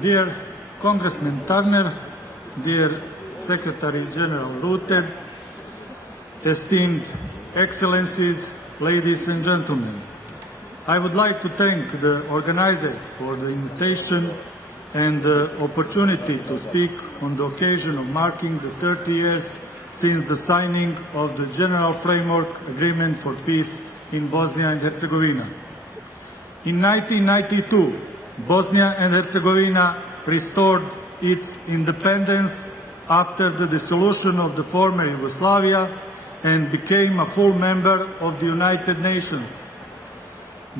Dear Congressman Turner, dear Secretary General Rute, esteemed Excellencies, ladies and gentlemen, I would like to thank the organizers for the invitation and the opportunity to speak on the occasion of marking the 30 years since the signing of the General Framework Agreement for Peace in Bosnia and Herzegovina. In 1992, Bosnia and Herzegovina restored its independence after the dissolution of the former Yugoslavia and became a full member of the United Nations.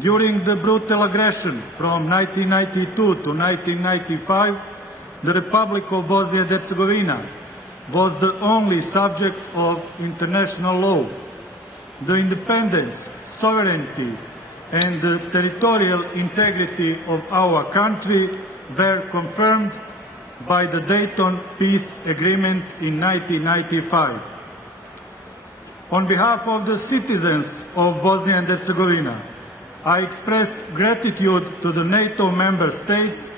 During the brutal aggression from 1992 to 1995, the Republic of Bosnia and Herzegovina was the only subject of international law. The independence, sovereignty, and the territorial integrity of our country were confirmed by the Dayton Peace Agreement in 1995. On behalf of the citizens of Bosnia and Herzegovina, I express gratitude to the NATO member states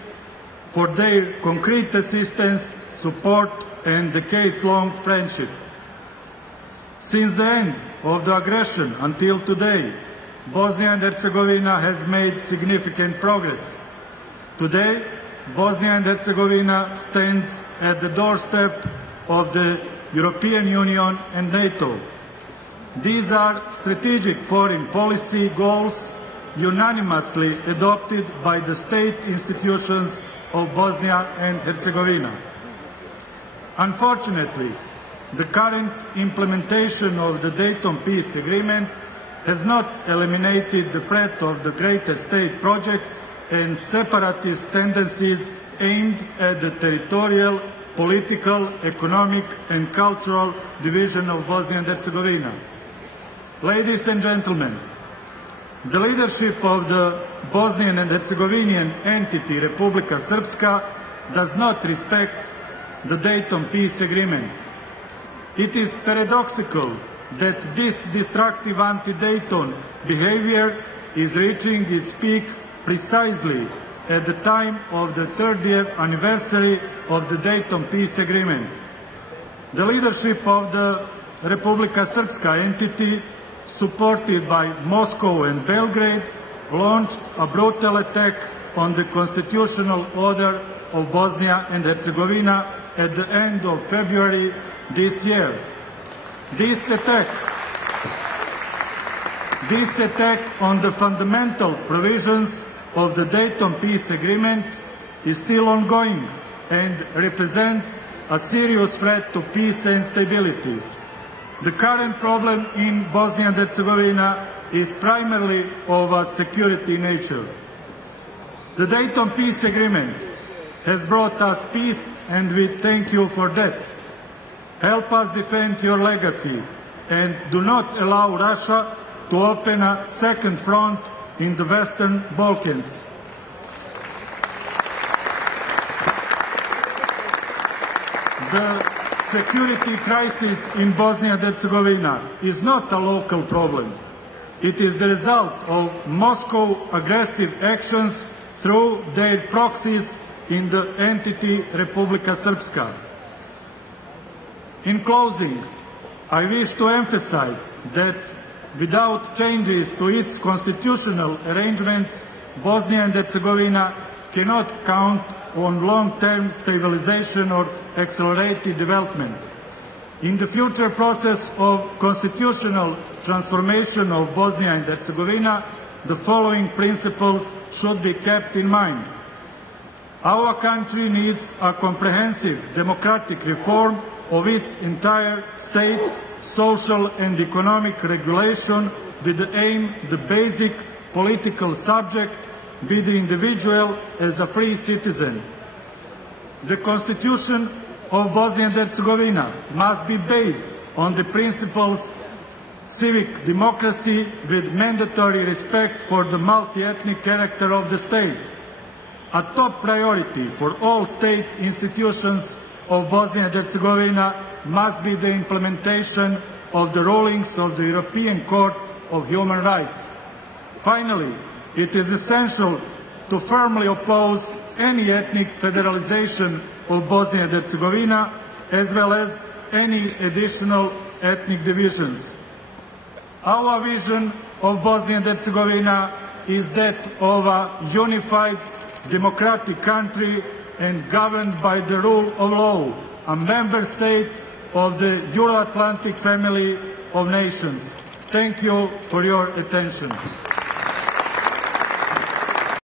for their concrete assistance, support, and decades-long friendship. Since the end of the aggression until today, Bosnia and Herzegovina has made significant progress. Today, Bosnia and Herzegovina stands at the doorstep of the European Union and NATO. These are strategic foreign policy goals unanimously adopted by the state institutions of Bosnia and Herzegovina. Unfortunately, the current implementation of the Dayton Peace Agreement has not eliminated the threat of the greater state projects and separatist tendencies aimed at the territorial, political, economic, and cultural division of Bosnia and Herzegovina. Ladies and gentlemen, the leadership of the Bosnian and Herzegovinian entity Republika Srpska does not respect the Dayton Peace Agreement. It is paradoxical that this destructive anti-Dayton behavior is reaching its peak precisely at the time of the 30th anniversary of the Dayton Peace Agreement. The leadership of the Republika Srpska entity, supported by Moscow and Belgrade, launched a brutal attack on the constitutional order of Bosnia and Herzegovina at the end of February this year. This attack on the fundamental provisions of the Dayton Peace Agreement is still ongoing and represents a serious threat to peace and stability. The current problem in Bosnia and Herzegovina is primarily of a security nature. The Dayton Peace Agreement has brought us peace, and we thank you for that. Help us defend your legacy and do not allow Russia to open a second front in the Western Balkans. The security crisis in Bosnia and Herzegovina is not a local problem. It is the result of Moscow's aggressive actions through their proxies in the entity Republika Srpska. In closing, I wish to emphasize that without changes to its constitutional arrangements, Bosnia and Herzegovina cannot count on long-term stabilization or accelerated development. In the future process of constitutional transformation of Bosnia and Herzegovina, the following principles should be kept in mind. Our country needs a comprehensive democratic reform of its entire state, social and economic regulation with the aim the basic political subject be the individual as a free citizen. The Constitution of Bosnia and Herzegovina must be based on the principles civic democracy with mandatory respect for the multi-ethnic character of the state. A top priority for all state institutions of Bosnia and Herzegovina must be the implementation of the rulings of the European Court of Human Rights. Finally, it is essential to firmly oppose any ethnic federalization of Bosnia and Herzegovina, as well as any additional ethnic divisions. Our vision of Bosnia and Herzegovina is that of a unified, democratic country and governed by the rule of law, a member state of the Euro-Atlantic family of nations. Thank you for your attention.